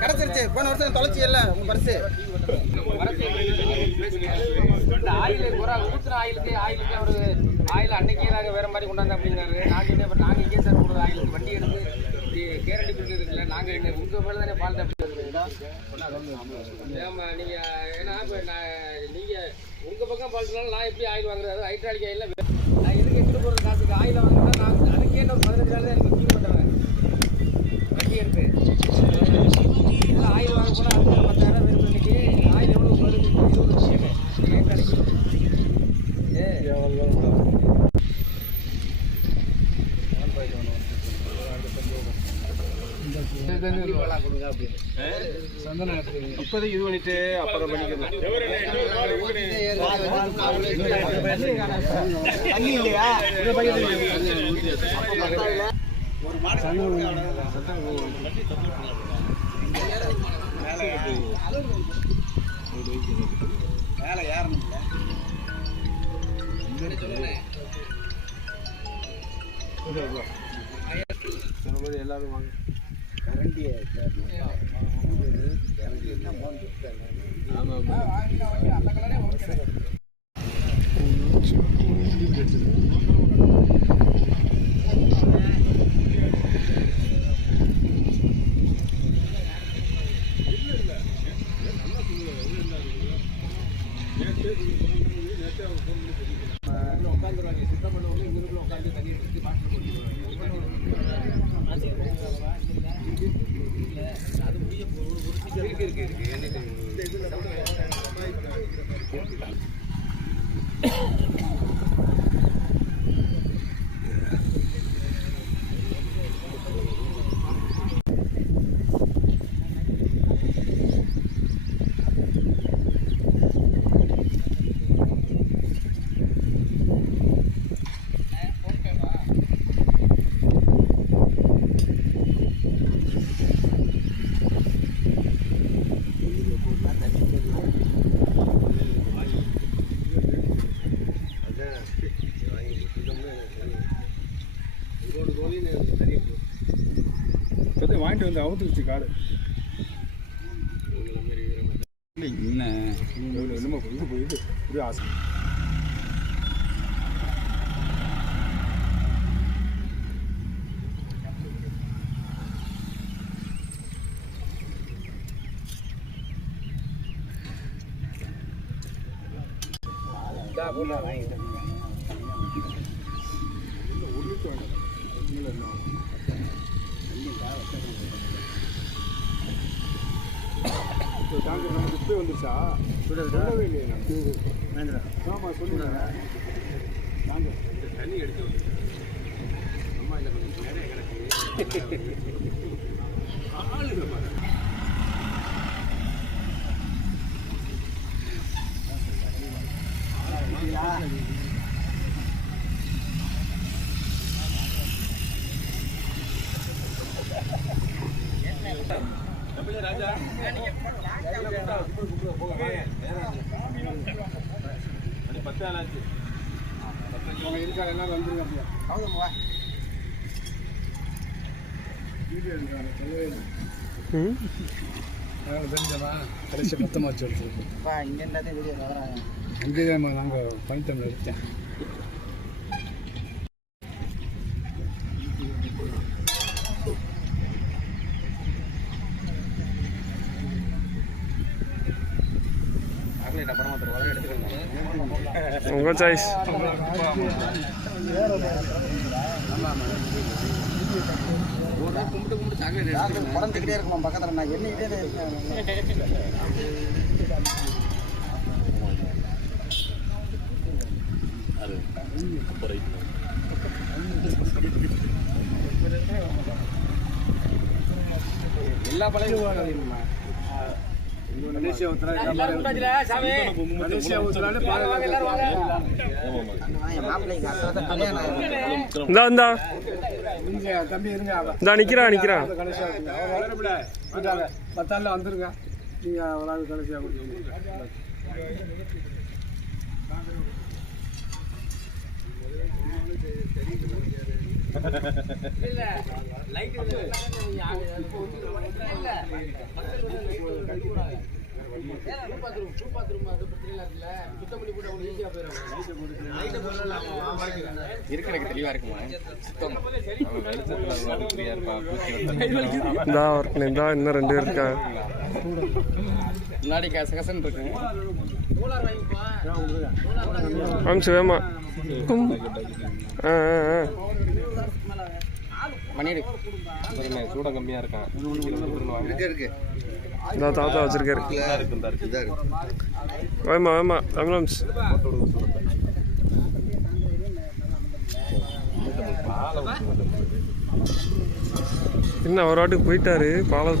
கிடைச்சிருச்சு போன வருஷம் தொலைச்சி இல்ல உங்க பரிசு இந்த ஆயில் ஒரு ஊத்துற ஆயிலுக்கு ஆயிலுக்கு அவர் ஆயில் அன்னைக்கே நாங்க வேற மாதிரி கொண்டாந்து அப்படிங்கிறாரு. நாங்க என்ன நாங்கள் இங்கே சார் ஒரு ஆயிலுக்கு வண்டி எடுத்து கேரண்டி பில் இருக்குல்ல நாங்க என்ன உங்கள் மேல தானே பால் தப்பி ஆமா நீங்க ஏன்னா இப்போ நான் நீங்கள் உங்கள் பக்கம் பால்னால நான் எப்படி ஆயில் வாங்குறது? ஹைட்ராலிக் ஆயில் நான் எதுக்கு எடுத்து போறது காசுக்கு ஆயில் வாங்குறேன்னா நான் அதுக்கே என்ன ஒரு பதினஞ்சு நாள் தான் எனக்கு கீழ் பண்ணுறேன் வண்டி எடுத்து ஆயில் வாங்க போனா அதுக்கு பத்தாயிரம் வேறு இன்னைக்கு ஆயில் எவ்வளவு பதினஞ்சு இருபது விஷயம் ஏன் கிடைக்கும் இப்போதைக்கு இது பண்ணிட்டு அப்புறம் தண்ணி இல்லையா மேல ஏறணும் எல்லாரும் வாங்க கரண்டியை இருக்கு வாங்கிட்டு வந்து அவுத்துருச்சு காடு. என்ன? என்னமோ இது போயிது இது ஆசை. தாங்க நமக்கு இப்போ வந்துருச்சா? சொல்லவே இல்லையே நான் ஆமாம் சொல்லுங்க. தாங்க. தண்ணி எடுத்து அம்மா இல்லை கொஞ்சம் நிறைய கிடக்கு ஆளுங்க பாரு. அவங்க இருக்காங்க எல்லாரும் வந்துருங்க அப்படியா வீடியோ எடுக்கிறாங்க சொல்லவே இல்லை தெரிஞ்சமா கடைசி மொத்தமாக வச்சு எடுத்துருக்கோம் இங்கே வீடியோ தான் நாங்கள் பனித்தமிழ் எடுத்தேன் உங்கள் சாய்ஸ் குறைஞ்சிக்கிட்டே இருக்குமா பக்கத்தில் நான் எண்ணிக்கிட்டே இருக்கேன் எல்லா பழகும் ஆயிருக்கு. இந்தா இந்தா இந்தா நிக்கிறான் நிக்கிறான் பத்தாள்ல வந்துருங்க நீங்க அவளாவது கடைசியா இல்ல, வந்து இல்ல, போடலாம். இருக்கிறதுக்கு தெளிவா இருக்குமா பூச்சி இந்தா இன்னும் ரெண்டு பேர் இருக்காங்க முன்னாடி கசகசன்னு இருக்கு. அமிச்சு வேமா. ஆ ஆ ஆ மணிடு சூடம் கம்மியா இருக்கான் இருக்கு. இந்தா தாத்தா வச்சிருக்காரு. வேமா வேமா அமிலம்ஸ் என்ன ஒரு வாட்டுக்கு போயிட்டாரு பாலம்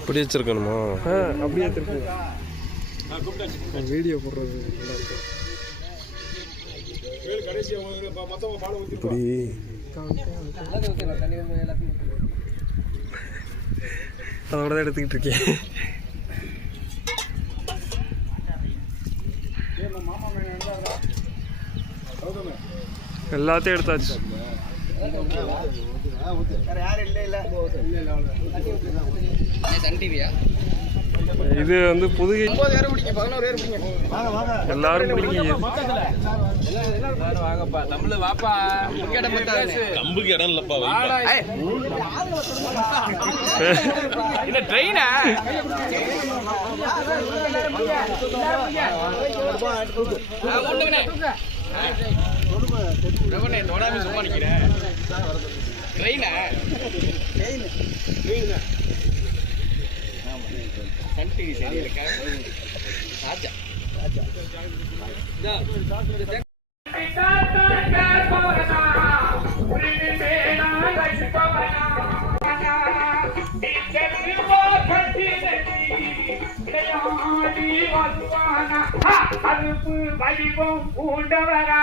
இப்படி வச்சிருக்கணுமா? ஆ அப்படியே திருப்பி வீடியோ போடுறது இப்படி. அதோட தான் எடுத்துக்கிட்டு இருக்கேன். எல்லாத்தையும் எடுத்தாச்சு. இது வந்து புதுகை. எல்லாரும் கம்புக்கு இடம் இல்லப்பா. இல்ல ட்ரெயினா தொடாம சும்மா நிக்கிறேன் ட்ரெயினா சன் டிவி ராஜா. அறுப்பு வடிவம் பூண்டவரா.